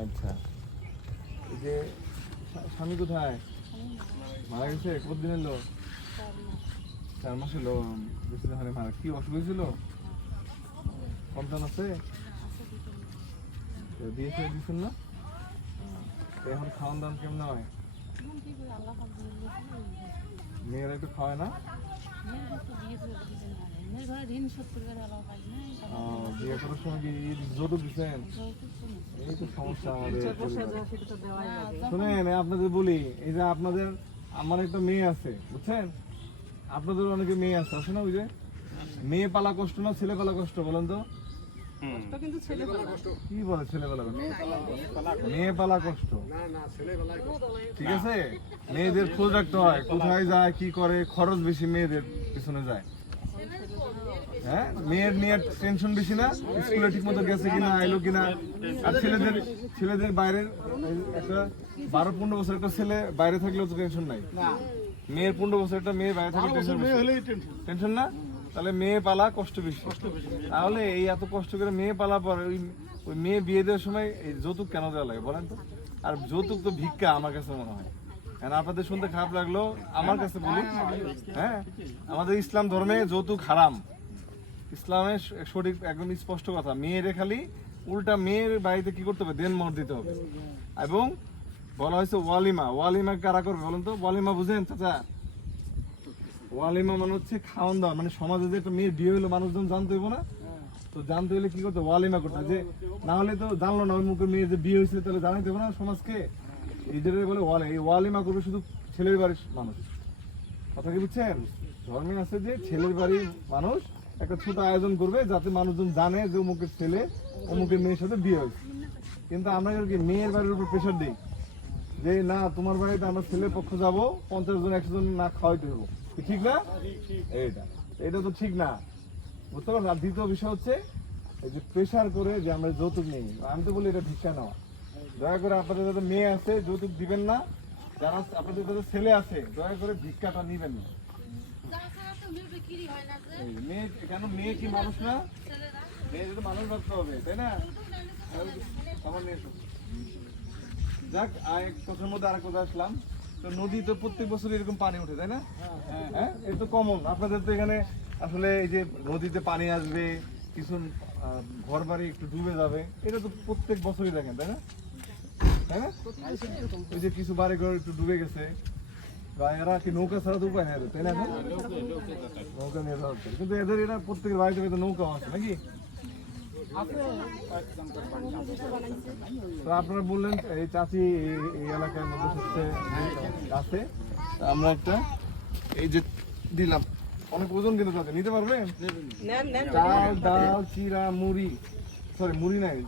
আচ্ছা, এই যে স্বামী কোথায় মারা গেছে? কতদিন এলো? 4 মাস এলো। বেশি হারে মারা। কি অসুখ হয়েছিল? সন্তান আছে? দিয়েছে দিচ্ছেন না? এখন খাওয়ান দাওয়ান কেমন হয়? মেয়েরা একটু খাওয়ায় না? বিয়ে করার সময় কি যৌতুক দিচ্ছেন? এই তো সমস্যা আমাদের। শুনেন, আপনাদের বলি, এই যে আপনাদের, আমার একটা মেয়ে আছে বুঝছেন, আপনাদের অনেকে মেয়ে আছে, আছে না? ওই যে মেয়ে পালা কষ্ট না ছেলে পালা কষ্ট, বলেন তো? কি বলে ছেলে পালা কষ্ট? মেয়ে পালা কষ্ট, ঠিক আছে? মেয়েদের খোঁজ রাখতে হয়, কোথায় যায় কি করে, খরচ বেশি মেয়েদের পিছনে যায়। হ্যাঁ, মেয়ের নিয়ে টেনশন বেশি না, স্কুলে ঠিক মতো গেছে কিনা, আইলো কিনা। আর ছেলেদের বাইরের একটা 12-15 বছর একটা ছেলে বাইরে থাকলেও তো টেনশন নাই। মেয়ের 15 বছর একটা মেয়ে বাইরে থাকলে টেনশন না? তাহলে মেয়ে পালা কষ্ট বেশি। তাহলে এই এত কষ্ট করে মেয়ে পালা পরে ওই মেয়ে বিয়ে দেওয়ার সময় এই যৌতুক কেন দেওয়া লাগে বলেন তো? আর যৌতুক তো ভিক্ষা আমার কাছে মনে হয়। আপনাদের শুনতে খারাপ লাগলো, আমার কাছে বলি, হ্যাঁ, আমাদের ইসলাম ধর্মে যৌতুক হারাম। ইসলামের সঠিক একদম স্পষ্ট কথা, মেয়েরে খালি উল্টা মেয়ের বাড়িতে কি করতে হবে, দেনমোহর দিতে হবে। এবং বলা হয়েছে ওয়ালিমা, ওয়ালিমা কারা করবে বলেন তো? ওয়ালিমা বুঝেন চাচা? ওয়ালিমা মানে হচ্ছে খাওয়ান দাওয়ান, মানে সমাজে যে একটা মেয়ের বিয়ে হলো মানুষজন জানতে হইব না? তো জানতে হইলে কি করতে? ওয়ালিমা করতে। যে না হলে তো জানলো না ওই মুখে মেয়ের যে বিয়ে হয়েছে, তাহলে জানাইতে হবে না সমাজকে। এইদের বলে ওয়ালিমা করবে শুধু ছেলের বাড়ির মানুষ। কথা কি বুঝছেন? ধর্মে আছে যে ছেলের বাড়ির মানুষ একটা ছোট আয়োজন করবে যাতে মানুষজন জানে যে অমুকের ছেলে অমুকের মেয়ের সাথে বিয়ে হয়েছে। কিন্তু আমরা কি মেয়ের বাড়ির উপর প্রেশার দিই যে না, তোমার বাড়িতে আমরা ছেলের পক্ষ যাবো, 50 জন 100 জন না খাওয়াইতে হবো, ঠিক না? এটা তো ঠিক না, বুঝতে পারছেন? আর দ্বিতীয় বিষয় হচ্ছে এই যে প্রেশার করে যে আমরা যৌতুক নেই, আমি তো বলি এটা ভিক্ষা নেওয়া। দয়া করে আপনাদের যাদের মেয়ে আছে যৌতুক দিবেন না, যারা আপনাদের যাদের ছেলে আছে দয়া করে ভিক্ষাটা নিবেন না। মেয়ে কেন, মেয়ে কি মানুষ না? মেয়ে যদি মানুষ ভাবতে হবে, তাই না? আমার নিয়ে যাক, এক কথার মধ্যে আরেক কথা আসলাম। তো নদী তো প্রত্যেক বছর এরকম পানি ওঠে, তাই না? হ্যাঁ, এটা তো কমন। আপনাদের তো এখানে আসলে এই যে নদীতে পানি আসবে, কিছু ঘর বাড়ি একটু ডুবে যাবে, এটা তো প্রত্যেক বছরই দেখেন, তাই না? তাই না? ওই যে কিছু বাড়ি ঘর একটু ডুবে গেছে, এরা কি নৌকা ছাড়া তো উপায় নেই, তাই না? নৌকা নিয়ে যাওয়া হচ্ছে, কিন্তু এদের এরা প্রত্যেকের বাড়িতে নৌকা আছে নাকি? তো আপনারা বললেন এই চাচি এই এলাকার মধ্যে আছে, আমরা একটা এই যে দিলাম, অনেক ওজন কিন্তু চাচি নিতে পারবেন? চাল ডাল চিরা মুড়ি, সরি মুড়ি নাই,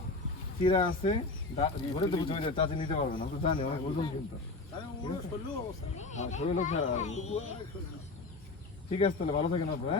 চিরা আছে, ঘরে তো বুঝতে চাচি নিতে পারবেন, আমি তো জানি অনেক ওজন কিন্তু। হ্যাঁ, শরীর লোক ঠিক আছে, তাহলে ভালো থাকেন আপনারা।